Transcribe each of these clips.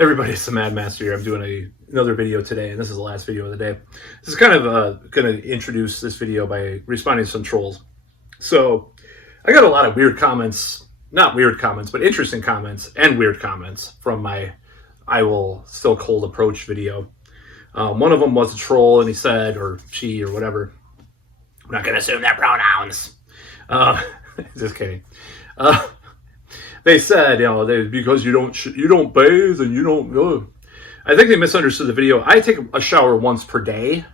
Everybody, it's the Mad Master here. I'm doing another video today, and this is the last video of the day. This is kind of going to introduce this video by responding to some trolls. So I got a lot of weird comments, not weird comments, but interesting comments and weird comments from my I will still cold approach video. One of them was a troll, and he said, or she, or whatever, I'm not going to assume their pronouns. Just kidding. They said, because you don't bathe and you don't. I think they misunderstood the video. I take a shower once per day.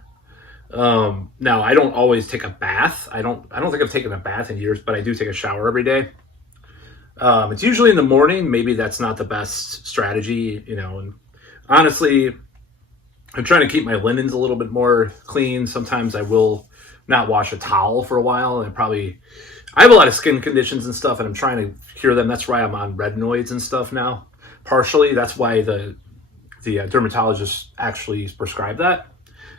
Now I don't always take a bath. I don't think I've taken a bath in years, but I do take a shower every day. It's usually in the morning. Maybe that's not the best strategy, And honestly, I'm trying to keep my linens a little bit more clean. Sometimes I will not wash a towel for a while, and I have a lot of skin conditions and stuff, and I'm trying to cure them. That's why I'm on retinoids and stuff now. Partially, that's why the dermatologist actually prescribed that.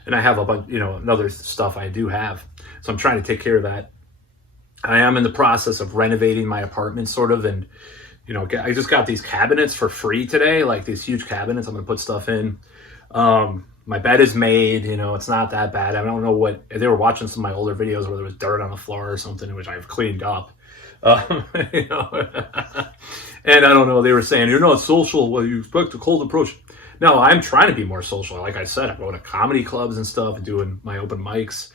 And I have a bunch, another stuff I do have. So I'm trying to take care of that. I am in the process of renovating my apartment, sort of, and I just got these cabinets for free today, like these huge cabinets. I'm gonna put stuff in. My bed is made, it's not that bad. I don't know what, they were watching some of my older videos where there was dirt on the floor or something, which I've cleaned up. And I don't know, they were saying, you're not social, well, you expect a cold approach. No, I'm trying to be more social. Like I said, I'm going to comedy clubs and stuff, and doing my open mics,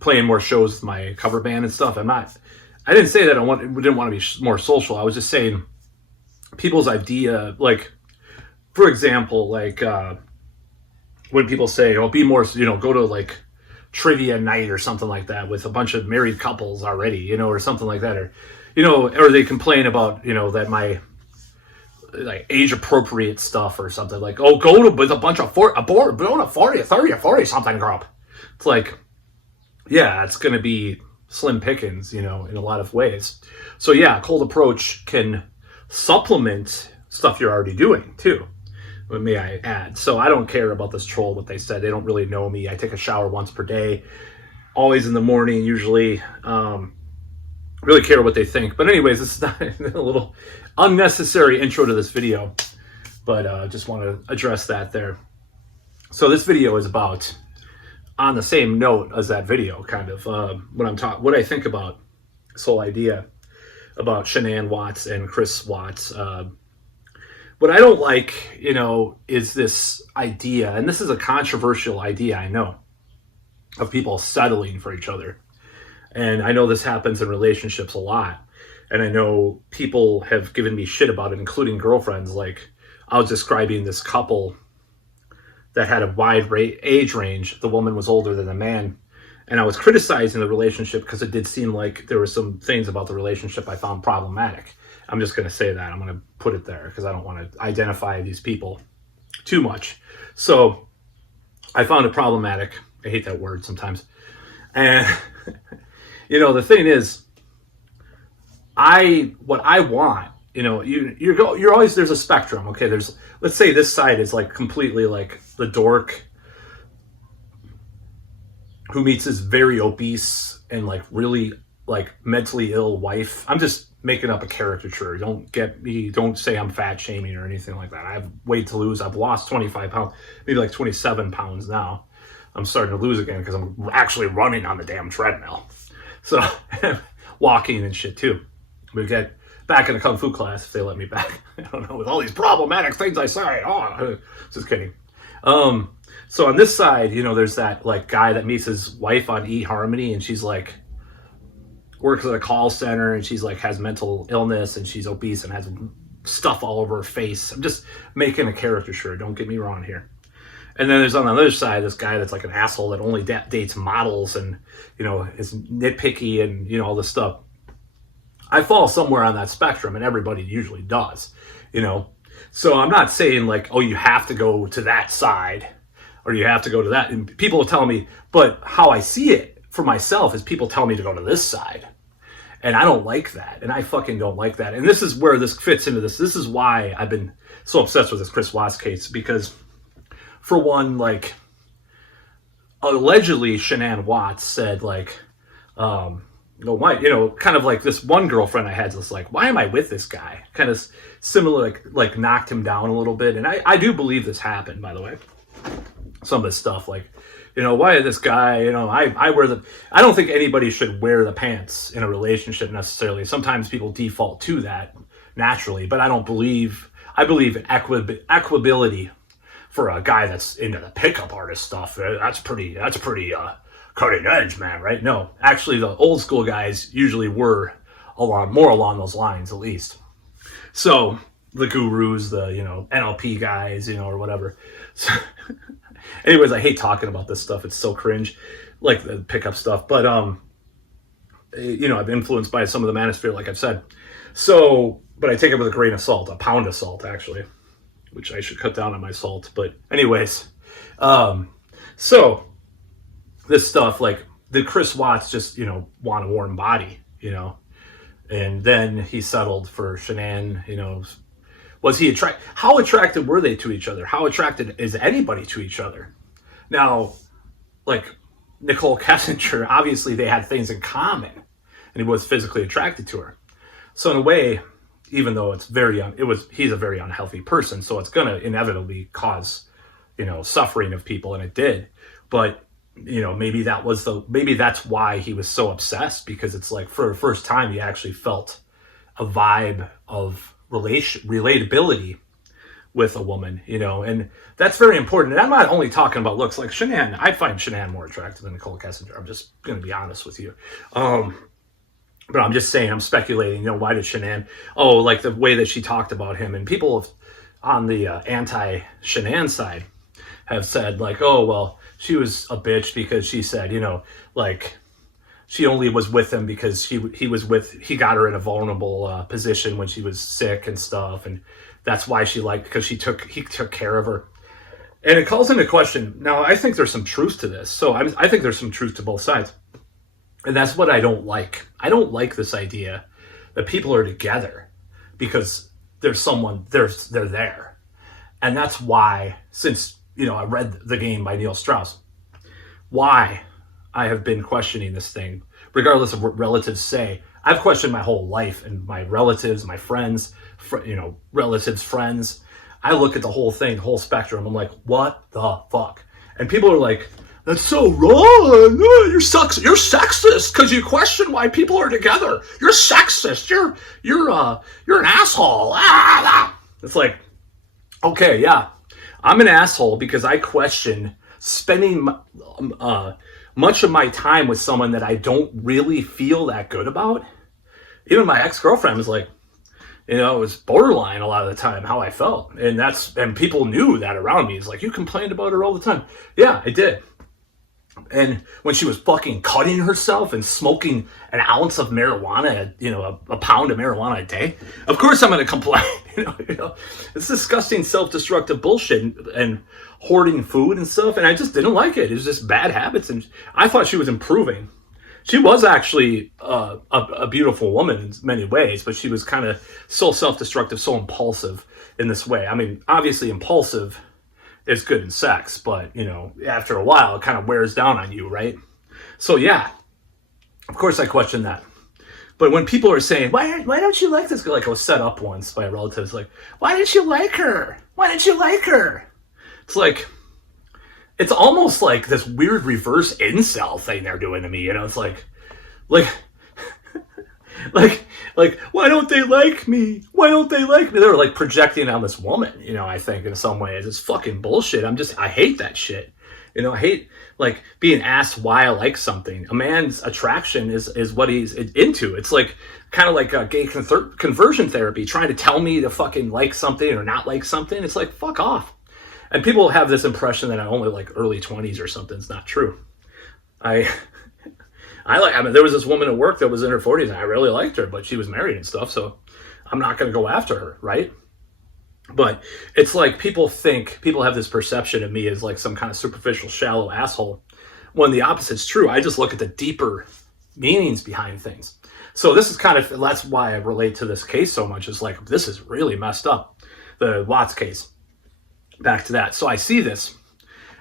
playing more shows with my cover band and stuff. I didn't say that didn't want to be more social. I was just saying people's idea, like, for example, like, when people say, be more, go to like trivia night or something like that with a bunch of married couples already, or something like that. Or, or they complain about, that my like age appropriate stuff or something like, go to with a bunch of 40 or 30 something group. It's like, yeah, it's going to be slim pickings, in a lot of ways. So yeah, cold approach can supplement stuff you're already doing too. May I add. So I don't care about this troll, what they said. They don't really know me. I take a shower once per day, always in the morning, usually. Really care what they think. But anyways, this is not a little unnecessary intro to this video, but just want to address that there. So this video is about, on the same note as that video, kind of, what I think about this whole idea about Shanann Watts and Chris Watts. What I don't like, is this idea, and this is a controversial idea, I know, of people settling for each other. And I know this happens in relationships a lot. And I know people have given me shit about it, including girlfriends. Like, I was describing this couple that had a wide age range. The woman was older than the man. And I was criticizing the relationship because it did seem like there were some things about the relationship I found problematic. I'm just going to say that. I'm going to put it there because I don't want to identify these people too much. So I found it problematic. I hate that word sometimes. And, the thing is, what I want, you're always, there's a spectrum. Okay. Let's say this side is like completely like the dork who meets his very obese and like really like mentally ill wife. I'm just making up a caricature. Don't say I'm fat shaming or anything like that. I have weight to lose. I've lost 25 pounds, maybe like 27 pounds now. I'm starting to lose again because I'm actually running on the damn treadmill. So walking and shit too. We get back in the Kung Fu class if they let me back. I don't know, with all these problematic things I say. Oh, just kidding. So on this side, there's that like guy that meets his wife on eHarmony, and she's like, works at a call center, and she's like has mental illness, and she's obese and has stuff all over her face. I'm just making a caricature, don't get me wrong here. And then there's on the other side this guy that's like an asshole that only dates models and is nitpicky and all this stuff. I fall somewhere on that spectrum, and everybody usually does. So I'm not saying like, oh, you have to go to that side or you have to go to that. And people will tell me, but how I see it for myself is people tell me to go to this side. And I don't like that. And I fucking don't like that. And this is where this fits into this. This is why I've been so obsessed with this Chris Watts case, because for one, like, allegedly Shanann Watts said like, why, kind of like this one girlfriend I had was like, why am I with this guy? Kind of similar, like knocked him down a little bit. And I do believe this happened, by the way. Some of this stuff, like, why this guy, I don't think anybody should wear the pants in a relationship necessarily. Sometimes people default to that naturally, but I believe in equability for a guy that's into the pickup artist stuff. That's pretty cutting edge, man, right? No, actually the old school guys usually were more along those lines, at least. So the gurus, the, NLP guys, or whatever. So, anyways, I hate talking about this stuff. It's so cringe, like the pickup stuff. But, I'm influenced by some of the manosphere, like I've said. So, but I take it with a grain of salt, a pound of salt, actually, which I should cut down on my salt. But anyways, so this stuff, like, did Chris Watts just, want a warm body, and then he settled for Shanann, was he how attracted were they to each other? How attracted is anybody to each other? Now, like Nicole Kessinger, obviously they had things in common and he was physically attracted to her. So in a way, even though he's a very unhealthy person, so it's going to inevitably cause, suffering of people, and it did. But, maybe that's why he was so obsessed, because it's like for the first time he actually felt a vibe of relatability with a woman, and that's very important. And I'm not only talking about looks. Like Shanann, I find Shanann more attractive than Nicole Kessinger. I'm just going to be honest with you. But I'm just saying, I'm speculating, why did Shanann, like the way that she talked about him, and people on the anti-Shanann side have said, like, oh, well, she was a bitch because she said, like, she only was with him because he got her in a vulnerable position when she was sick and stuff, and that's why because he took care of her. And it calls into question. Now, I think there's some truth to this. So I think there's some truth to both sides. And that's what I don't like. I don't like this idea that people are together because there's someone, they're there. And that's why, since, I read The Game by Neil Strauss, why I have been questioning this thing, regardless of what relatives say. I've questioned my whole life, and my relatives, my friends, relatives, friends. I look at the whole thing, the whole spectrum. I'm like, what the fuck? And people are like, that's so wrong. You're sexist because you question why people are together. You're sexist. You're an asshole. It's like, okay, yeah, I'm an asshole because I question spending much of my time with someone that I don't really feel that good about. Even my ex-girlfriend was like, it was borderline a lot of the time how I felt. And people knew that around me. It's like, you complained about her all the time. Yeah, I did. And when she was fucking cutting herself and smoking an ounce of marijuana, a pound of marijuana a day, of course I'm going to complain. It's disgusting, self-destructive bullshit and hoarding food and stuff. And I just didn't like it. It was just bad habits. And I thought she was improving. She was actually a beautiful woman in many ways, but she was kind of so self-destructive, so impulsive in this way. I mean, obviously impulsive is good in sex, but, after a while, it kind of wears down on you, right? So, yeah, of course I question that. But when people are saying, why don't you like this girl? Like, I was set up once by a relative. It's like, why didn't you like her? Why didn't you like her? It's like, it's almost like this weird reverse incel thing they're doing to me. It's like, why don't they like me? Why don't they like me? They're like projecting on this woman, I think in some ways. It's fucking bullshit. I hate that shit. I hate like being asked why I like something. A man's attraction is what he's into. It's like kind of like a gay conversion therapy, trying to tell me to fucking like something or not like something. It's like, fuck off. And people have this impression that I'm only like early 20s or something. It's not true. I mean, there was this woman at work that was in her 40s, and I really liked her, but she was married and stuff, so I'm not going to go after her, right? But it's like people have this perception of me as like some kind of superficial, shallow asshole, when the opposite's true. I just look at the deeper meanings behind things. So this is that's why I relate to this case so much. Is like, this is really messed up, the Watts case. Back to that. So I see this,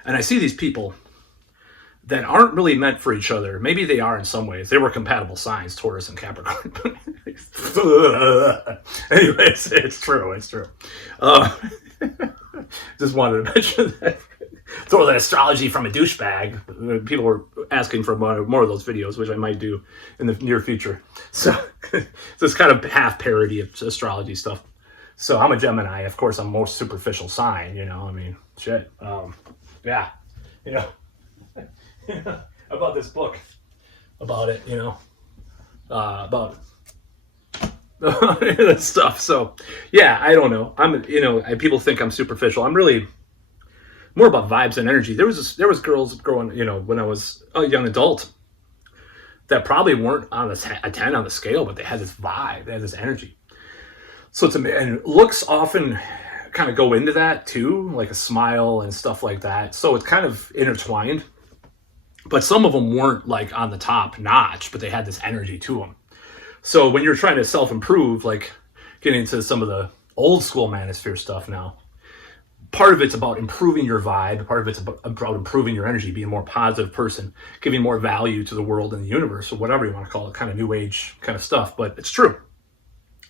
and I see these people that aren't really meant for each other. Maybe they are in some ways. They were compatible signs, Taurus and Capricorn. Anyways, it's true. It's true. Uh, just wanted to mention that. Throw that astrology from a douchebag. People were asking for more of those videos, which I might do in the near future. So it's kind of half parody of astrology stuff. So I'm a Gemini. Of course, I'm most superficial sign. I mean, shit. Yeah. You know. About this book, about it, about that stuff. So, yeah, I don't know. People think I'm superficial. I'm really more about vibes and energy. There was girls growing, when I was a young adult, that probably weren't on a 10 on the scale, but they had this vibe, they had this energy. So and looks often kind of go into that too, like a smile and stuff like that. So it's kind of intertwined. But some of them weren't like on the top notch, but they had this energy to them. So when you're trying to self-improve, like getting into some of the old school manosphere stuff now, part of it's about improving your vibe. Part of it's about improving your energy, being a more positive person, giving more value to the world and the universe, or whatever you want to call it, kind of new age kind of stuff. But it's true.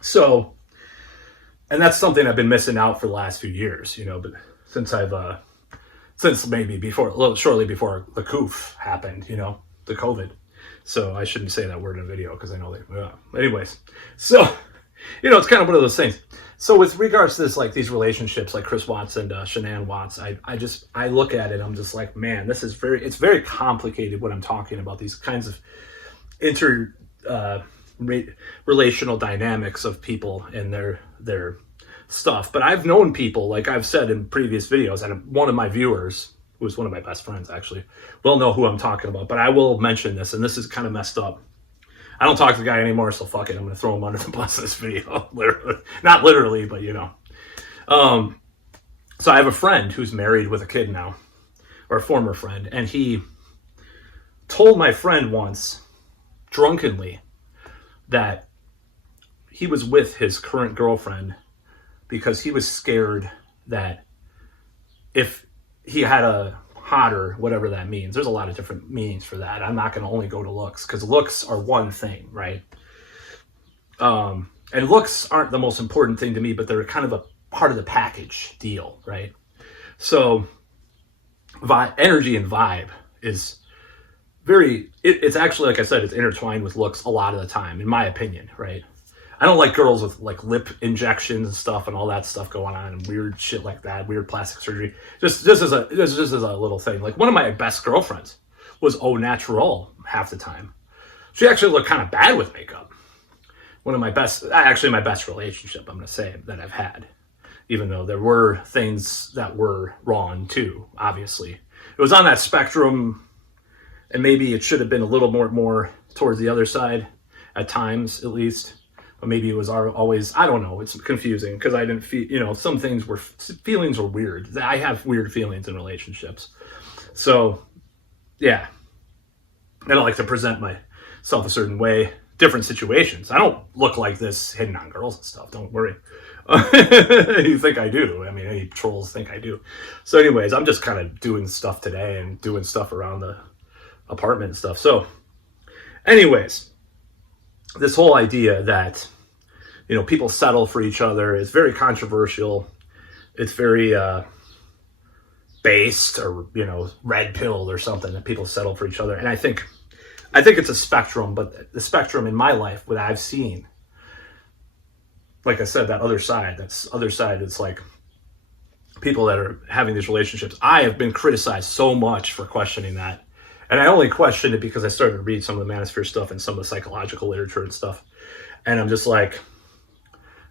So, and that's something I've been missing out for the last few years, but since maybe shortly before the coof happened, the COVID. So I shouldn't say that word in a video because I know anyways. So, it's kind of one of those things. So with regards to this, like these relationships, like Chris Watts and Shanann Watts, I look at it, I'm just like, man, it's very complicated what I'm talking about, these kinds of relational dynamics of people and their stuff. But I've known people, like I've said in previous videos, and one of my viewers, who was one of my best friends actually, will know who I'm talking about, but I will mention this, and this is kind of messed up. I don't talk to the guy anymore, so fuck it, I'm gonna throw him under the bus in this video. Literally. Not literally, but so I have a friend who's married with a kid now, or a former friend, and he told my friend once, drunkenly, that he was with his current girlfriend because he was scared that if he had a hotter, whatever that means, there's a lot of different meanings for that. I'm not going to only go to looks, because looks are one thing, right? And looks aren't the most important thing to me, but they're kind of a part of the package deal, right? So energy and vibe is it's actually, like I said, it's intertwined with looks a lot of the time, in my opinion, right? I don't like girls with like lip injections and stuff and all that stuff going on and weird shit like that, weird plastic surgery. Just as a little thing. Like one of my best girlfriends was au naturel half the time. She actually looked kind of bad with makeup. My best relationship, I'm going to say, that I've had. Even though there were things that were wrong too, obviously. It was on that spectrum, and maybe it should have been a little more towards the other side at times, at least. But maybe it was always, I don't know, it's confusing because I didn't feel, some feelings were weird. I have weird feelings in relationships. So, yeah. I don't like to present myself a certain way, different situations. I don't look like this hitting on girls and stuff, don't worry. You think I do. I mean, any trolls think I do. So anyways, I'm just kind of doing stuff today and doing stuff around the apartment and stuff. So anyways, this whole idea that, people settle for each other is very controversial. It's very based, or, red pilled or something, that people settle for each other. And I think it's a spectrum, but the spectrum in my life, what I've seen, like I said, that other side, it's like people that are having these relationships. I have been criticized so much for questioning that. And I only questioned it because I started to read some of the manosphere stuff and some of the psychological literature and stuff. And I'm just like,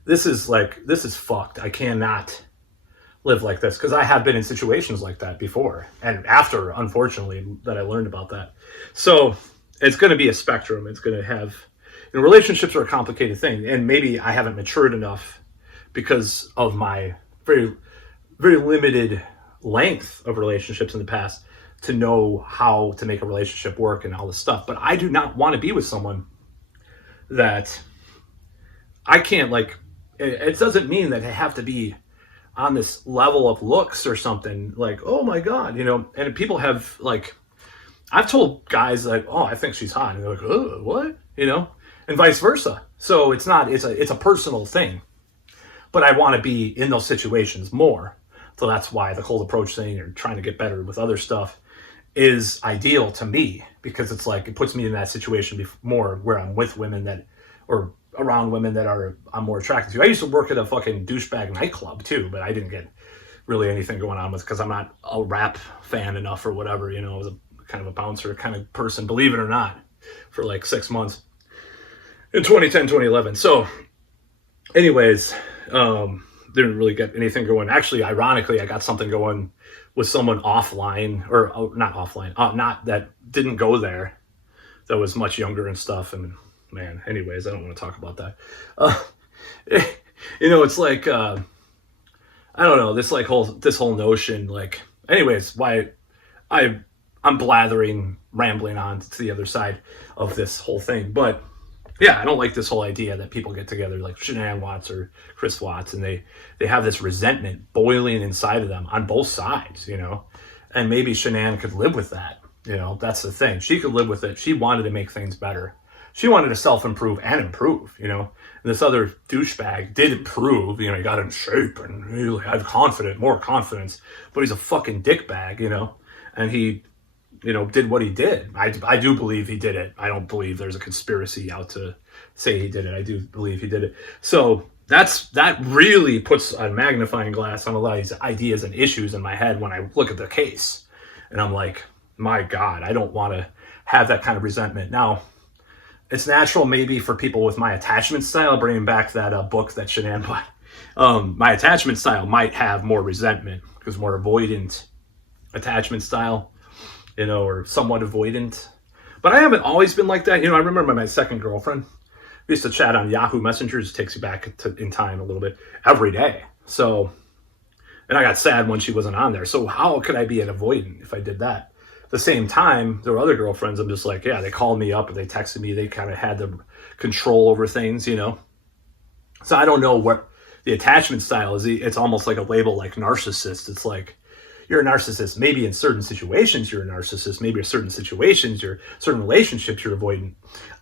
this is fucked. I cannot live like this, because I have been in situations like that before and after, unfortunately, that I learned about that. So it's going to be a spectrum. It's going to have, relationships are a complicated thing, and maybe I haven't matured enough because of my very, very limited length of relationships in the past to know how to make a relationship work and all this stuff. But I do not want to be with someone that I can't, like, it doesn't mean that I have to be on this level of looks or something, like, oh my God, and people have, like, I've told guys like, oh, I think she's hot, and they're like, oh, what? And vice versa. So it's not, it's a personal thing, but I want to be in those situations more. So that's why the cold approach thing or trying to get better with other stuff is ideal to me, because it's like, it puts me in that situation more where I'm with women that, or around women that I'm more attracted to. I used to work at a fucking douchebag nightclub too, but I didn't get really anything going on with, because I'm not a rap fan enough or whatever, I was a kind of a bouncer kind of person, believe it or not, for like 6 months in 2010, 2011. So anyways, didn't really get anything going. Actually, ironically, I got something going with someone offline, or not offline, not that didn't go there, that was much younger and stuff. And man, anyways, I don't want to talk about that. It's like, I don't know, this whole notion, like, anyways, why I'm blathering, rambling on to the other side of this whole thing. But yeah, I don't like this whole idea that people get together like Shanann Watts or Chris Watts, and they have this resentment boiling inside of them on both sides, and maybe Shanann could live with that. That's the thing. She could live with it. She wanted to make things better. She wanted to self-improve and improve, and this other douchebag did improve, he got in shape and he had more confidence, but he's a fucking dickbag, and he, did what he did. I do believe he did it. I don't believe there's a conspiracy out to say he did it. I do believe he did it. So that really puts a magnifying glass on a lot of these ideas and issues in my head when I look at the case. And I'm like, my God, I don't want to have that kind of resentment. Now, it's natural maybe for people with my attachment style, bringing back that book that Shanann bought. My attachment style might have more resentment, because more avoidant attachment style, or somewhat avoidant. But I haven't always been like that. I remember my second girlfriend, we used to chat on Yahoo Messenger. It takes you back in time a little bit, every day. So, and I got sad when she wasn't on there. So how could I be an avoidant if I did that? At the same time, there were other girlfriends, I'm just like, yeah, they called me up and they texted me. They kind of had the control over things, So I don't know what the attachment style is. It's almost like a label like narcissist. It's like, you're a narcissist. Maybe in certain situations you're a narcissist. Maybe in certain situations, certain relationships you're avoidant.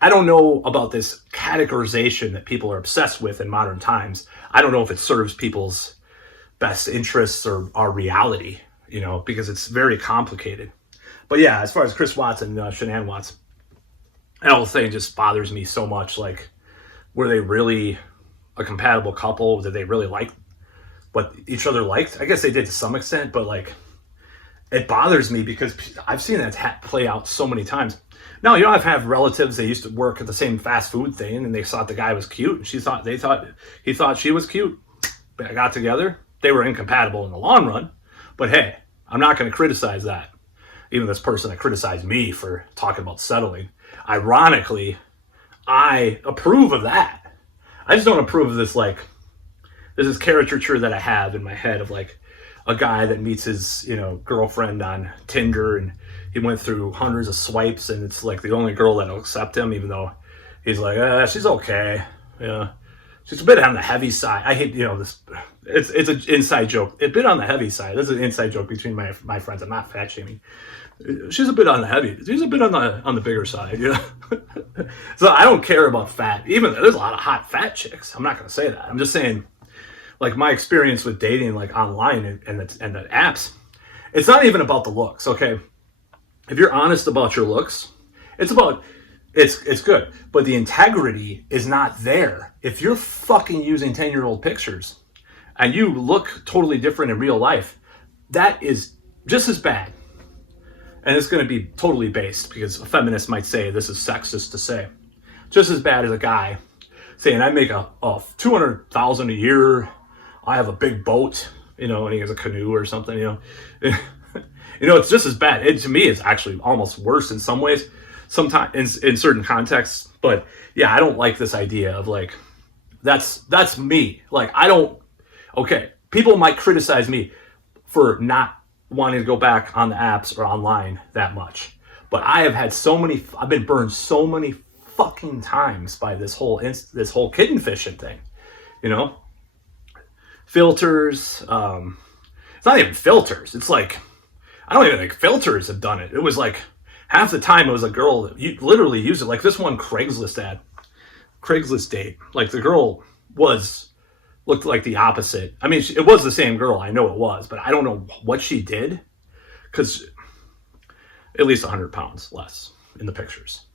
I don't know about this categorization that people are obsessed with in modern times. I don't know if it serves people's best interests or our reality, because it's very complicated. But yeah, as far as Chris Watts and Shanann Watts, that whole thing just bothers me so much. Like, were they really a compatible couple? Did they really like what each other liked? I guess they did to some extent, but like, it bothers me because I've seen that play out so many times. Now, I've had relatives, they used to work at the same fast food thing, and they thought the guy was cute, and he thought she was cute. But I got together. They were incompatible in the long run, but hey, I'm not going to criticize that. Even this person that criticized me for talking about settling, ironically, I approve of that. I just don't approve of this, like, there's this caricature that I have in my head of like a guy that meets his, girlfriend on Tinder, and he went through hundreds of swipes, and it's like the only girl that'll accept him, even though he's like, she's okay. Yeah. She's a bit on the heavy side. I hate, this, it's an inside joke. A bit on the heavy side. This is an inside joke between my friends. I'm not fat shaming. She's a bit on the bigger side, So I don't care about fat. Even there's a lot of hot fat chicks. I'm not going to say that. I'm just saying, like, my experience with dating, like online and the apps, it's not even about the looks. Okay, if you're honest about your looks, it's good, but the integrity is not there. If you're fucking using 10-year-old pictures and you look totally different in real life, that is just as bad. And it's going to be totally based, because a feminist might say this is sexist to say, just as bad as a guy saying, I make a $200,000 a year, I have a big boat, and he has a canoe or something, it's just as bad. To me, it's actually almost worse in some ways, sometimes in certain contexts. But yeah, I don't like this idea of like, that's me. Like, people might criticize me for not wanting to go back on the apps or online that much. But I've been burned so many fucking times by this whole kitten fishing thing, filters. It's not even filters. It's like, I don't even think filters have done it. It was like Half the time it was a girl that you literally used it. Like this one Craigslist ad, Craigslist date. Like the girl looked like the opposite. I mean, it was the same girl. I know it was, but I don't know what she did because at least 100 pounds less in the pictures.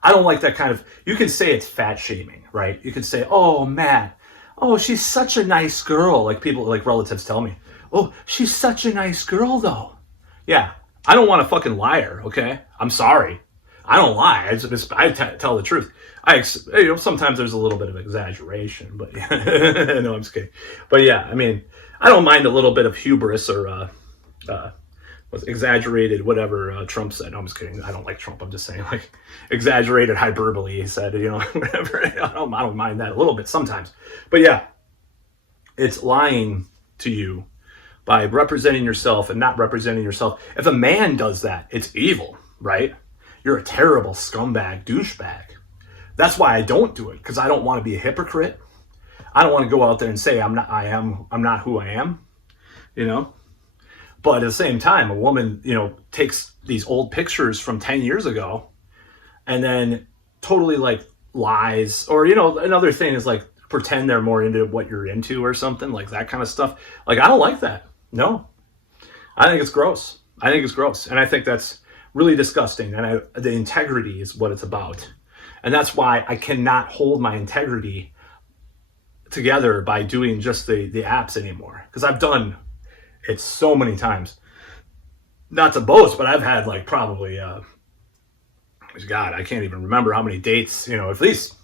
I don't like that kind of, you can say it's fat shaming, right? You can say, oh, Matt, oh, she's such a nice girl. Like people, like relatives tell me, oh, she's such a nice girl though. Yeah, I don't want to fucking lie her, okay? I'm sorry. I don't lie. I tell the truth. Sometimes there's a little bit of exaggeration, but yeah. No, I'm just kidding. But yeah, I mean, I don't mind a little bit of hubris or was exaggerated, whatever Trump said. No, I'm just kidding. I don't like Trump. I'm just saying, like, exaggerated hyperbole, he said, whatever. I don't mind that a little bit sometimes. But yeah, it's lying to you by representing yourself and not representing yourself. If a man does that, it's evil, right? You're a terrible scumbag, douchebag. That's why I don't do it, because I don't want to be a hypocrite. I don't want to go out there and say I'm not who I am, But at the same time, a woman, takes these old pictures from 10 years ago and then totally like lies. Or, another thing is like pretend they're more into what you're into or something, like that kind of stuff. Like, I don't like that. No, I think it's gross. And I think that's really disgusting. And the integrity is what it's about. And that's why I cannot hold my integrity together by doing just the apps anymore. Because I've done it so many times. Not to boast, but I've had like probably, God, I can't even remember how many dates, at least,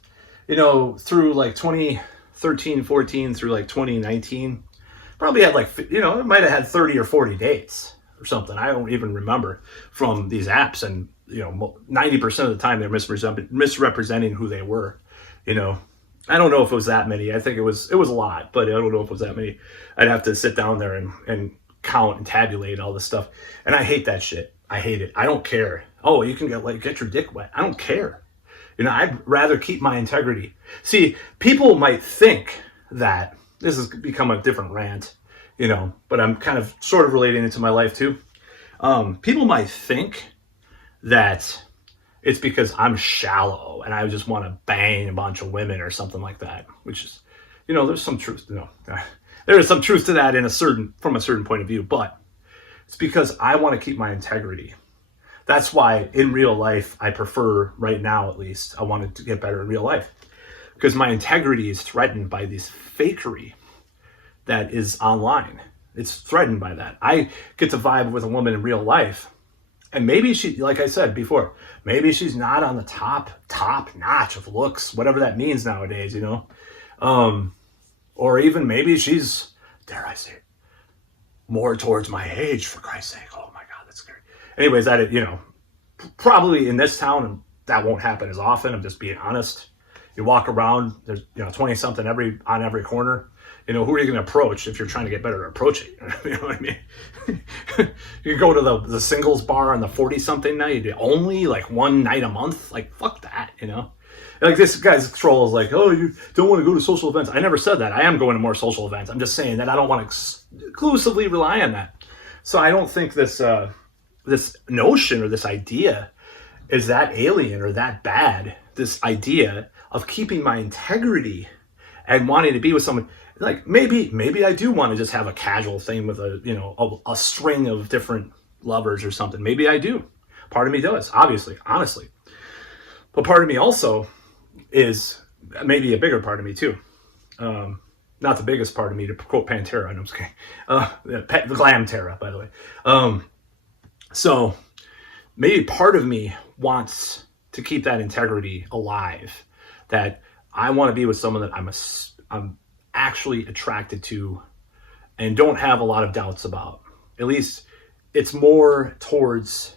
through like 2013, 14 through like 2019, probably had like, it might have had 30 or 40 dates or something. I don't even remember from these apps. And, 90% of the time they're misrepresenting who they were, I don't know if it was that many. I think it was a lot, but I don't know if it was that many. I'd have to sit down there and count and tabulate all this stuff. And I hate that shit. I hate it. I don't care. Oh, you can get your dick wet. I don't care. I'd rather keep my integrity. See, people might think that this has become a different rant, but I'm kind of sort of relating it to my life too. People might think that it's because I'm shallow and I just want to bang a bunch of women or something like that, which is, there's some truth. There is some truth to that from a certain point of view, but it's because I want to keep my integrity. That's why in real life, I prefer right now, at least, I wanted to get better in real life because my integrity is threatened by this fakery that is online. It's threatened by that. I get to vibe with a woman in real life. And maybe she, like I said before, maybe she's not on the top notch of looks, whatever that means nowadays, or even maybe she's, dare I say, more towards my age, for Christ's sake. Oh my God, that's scary. Anyways, probably in this town, that won't happen as often. I'm just being honest. You walk around, there's 20 something on every corner. Who are you going to approach if you're trying to get better at approaching? You know what I mean? You go to the singles bar on the 40 something now. You do only like one night a month. Like, fuck that, Like this guy's troll is like, oh, you don't want to go to social events. I never said that. I am going to more social events. I'm just saying that I don't want to exclusively rely on that. So I don't think this notion or this idea is that alien or that bad. This idea of keeping my integrity and wanting to be with someone. Like maybe I do want to just have a casual thing with a string of different lovers or something. Maybe I do. Part of me does, obviously, honestly. But part of me also is maybe a bigger part of me too. Not the biggest part of me, to quote Pantera. I'm just kidding. The Glam Terra, by the way. So maybe part of me wants to keep that integrity alive. That I want to be with someone that I'm actually attracted to and don't have a lot of doubts about. At least it's more towards,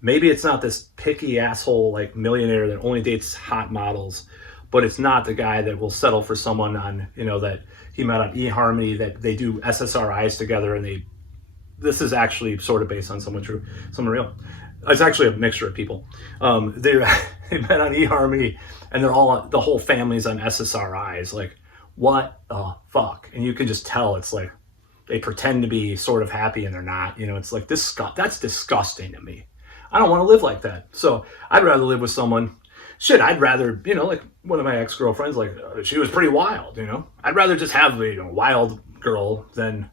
maybe it's not this picky asshole like millionaire that only dates hot models, but it's not the guy that will settle for someone on, that he met on eHarmony, that they do SSRIs together, and this is actually sort of based on someone true, someone real. It's actually a mixture of people. They met on eHarmony, and the whole family's on SSRIs. Like, what the fuck? And you can just tell it's like they pretend to be sort of happy and they're not. It's like that's disgusting to me. I don't want to live like that. So I'd rather live with someone. Shit, I'd rather, like one of my ex-girlfriends, like she was pretty wild, I'd rather just have a wild girl than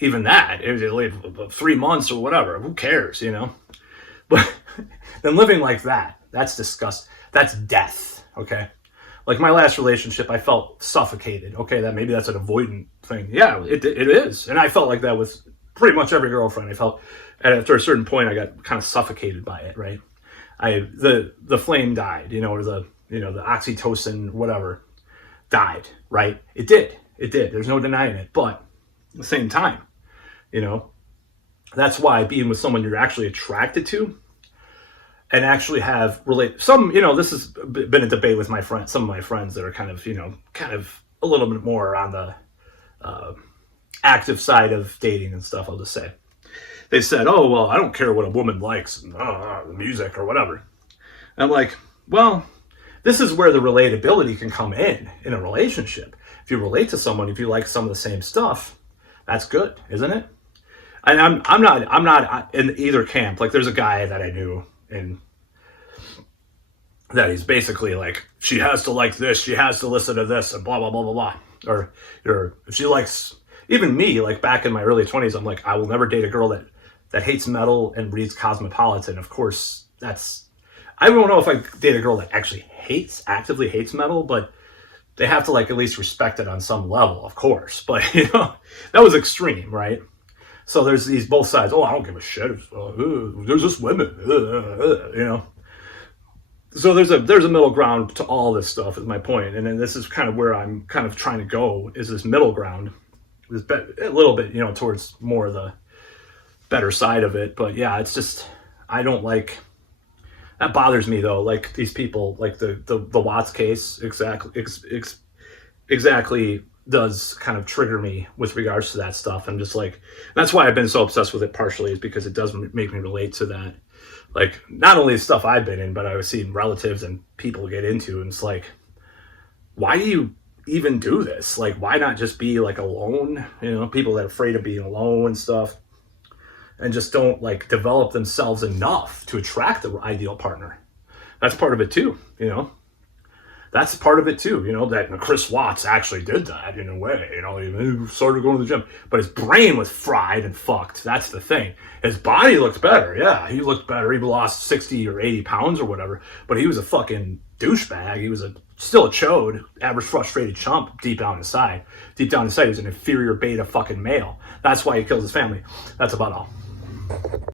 even that. It was like 3 months or whatever. Who cares, But then living like that, that's disgust. That's death, okay? Like my last relationship, I felt suffocated. Okay, maybe that's an avoidant thing. Yeah, it is. And I felt like that with pretty much every girlfriend. I felt, after a certain point, I got kind of suffocated by it, right? The flame died, or the oxytocin, whatever, died, right? It did. There's no denying it. But at the same time, that's why being with someone you're actually attracted to and actually have this has been a debate with some of my friends that are kind of a little bit more on the active side of dating and stuff, I'll just say. They said, oh, well, I don't care what a woman likes, music or whatever. And I'm like, well, this is where the relatability can come in a relationship. If you relate to someone, if you like some of the same stuff, that's good, isn't it? And I'm not in either camp. Like there's a guy that I knew and that he's basically like, she has to like this, she has to listen to this, and blah, blah, blah, blah, blah. Or if she likes, even me, like back in my early 20s, I'm like, I will never date a girl that hates metal and reads Cosmopolitan. Of course, I don't know if I date a girl that actually actively hates metal, but they have to like at least respect it on some level, of course. But, that was extreme, right? So there's these both sides. Oh, I don't give a shit. There's just women, So there's a middle ground to all this stuff is my point. And then this is kind of where I'm kind of trying to go is this middle ground. A little bit, towards more of the better side of it. But yeah, it's just, I don't like, that bothers me though. Like these people, like the Watts case exactly does kind of trigger me with regards to that stuff. I'm just like, that's why I've been so obsessed with it partially, is because it does make me relate to that. Like not only the stuff I've been in, but I was seeing relatives and people get into, and it's like, why do you even do this? Like, why not just be like alone? People that are afraid of being alone and stuff, and just don't like develop themselves enough to attract the ideal partner. That's part of it too, That's part of it too, that Chris Watts actually did that in a way, he started going to the gym, but his brain was fried and fucked. That's the thing. His body looked better. Yeah, he looked better. He lost 60 or 80 pounds or whatever, but he was a fucking douchebag. He was still a chode, average frustrated chump deep down inside. Deep down inside, he was an inferior beta fucking male. That's why he killed his family. That's about all.